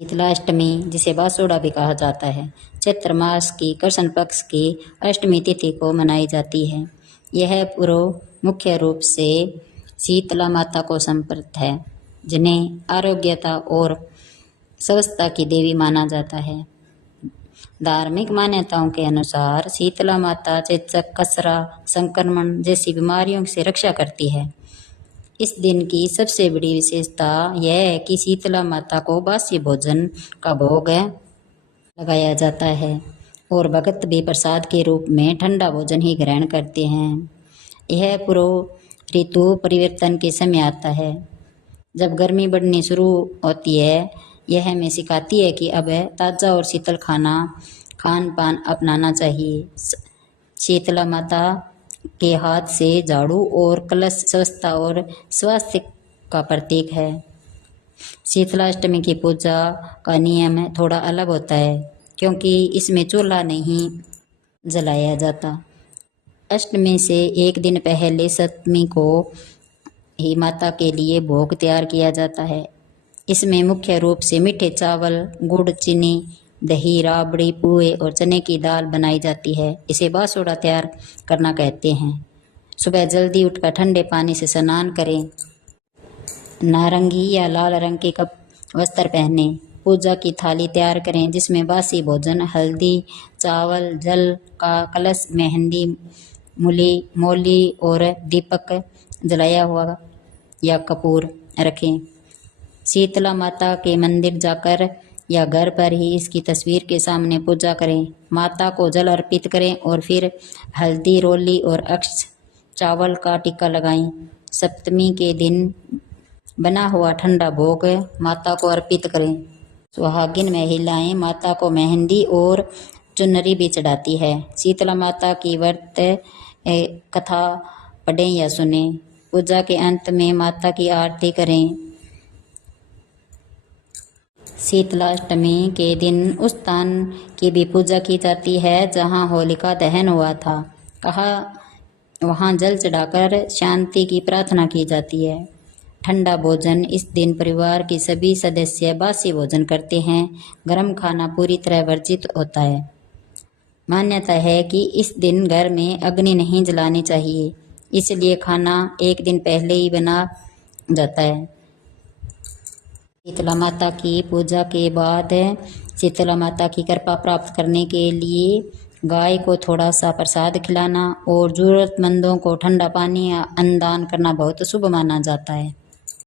शीतलाष्टमी, जिसे बासुड़ा भी कहा जाता है, चैत्र मास की कृष्ण पक्ष की अष्टमी तिथि को मनाई जाती है। यह पर्व मुख्य रूप से शीतला माता को समर्पित है, जिन्हें आरोग्यता और स्वस्थता की देवी माना जाता है। धार्मिक मान्यताओं के अनुसार शीतला माता चेचक, खसरा, संक्रमण जैसी बीमारियों से रक्षा करती है। इस दिन की सबसे बड़ी विशेषता यह है कि शीतला माता को बासी भोजन का भोग लगाया जाता है और भक्त भी प्रसाद के रूप में ठंडा भोजन ही ग्रहण करते हैं। यह पर्व ऋतु परिवर्तन के समय आता है, जब गर्मी बढ़नी शुरू होती है। यह हमें सिखाती है कि अब ताज़ा और शीतल खान पान अपनाना चाहिए। शीतला माता के हाथ से झाड़ू और कलश स्वस्थता और स्वास्थ्य का प्रतीक है। शीतलाष्टमी की पूजा का नियम थोड़ा अलग होता है, क्योंकि इसमें चूल्हा नहीं जलाया जाता। अष्टमी से एक दिन पहले सप्तमी को ही माता के लिए भोग तैयार किया जाता है। इसमें मुख्य रूप से मीठे चावल, गुड़, चीनी, दही, राबड़ी, पुए और चने की दाल बनाई जाती है। इसे बासुड़ा तैयार करना कहते हैं। सुबह जल्दी उठकर ठंडे पानी से स्नान करें, नारंगी या लाल रंग के वस्त्र पहने, पूजा की थाली तैयार करें जिसमें बासी भोजन, हल्दी, चावल, जल का कलश, मेहंदी, मौली और दीपक जलाया हुआ या कपूर रखें। शीतला माता के मंदिर जाकर या घर पर ही इसकी तस्वीर के सामने पूजा करें। माता को जल अर्पित करें और फिर हल्दी, रोली और अक्ष चावल का टीका लगाएं। सप्तमी के दिन बना हुआ ठंडा भोग माता को अर्पित करें। सुहागिन महिलाएं माता को मेहंदी और चुनरी भी चढ़ाती है। शीतला माता की व्रत कथा पढ़ें या सुने। पूजा के अंत में माता की आरती करें। शीतलाष्टमी के दिन उस स्थान की भी पूजा की जाती है जहाँ होलिका दहन हुआ था। वहाँ जल चढ़ाकर शांति की प्रार्थना की जाती है। ठंडा भोजन, इस दिन परिवार के सभी सदस्य बासी भोजन करते हैं। गर्म खाना पूरी तरह वर्जित होता है। मान्यता है कि इस दिन घर में अग्नि नहीं जलानी चाहिए, इसलिए खाना एक दिन पहले ही बना जाता है। शीतला माता की पूजा के बाद शीतला माता की कृपा प्राप्त करने के लिए गाय को थोड़ा सा प्रसाद खिलाना और ज़रूरतमंदों को ठंडा पानी या अन्नदान करना बहुत शुभ माना जाता है।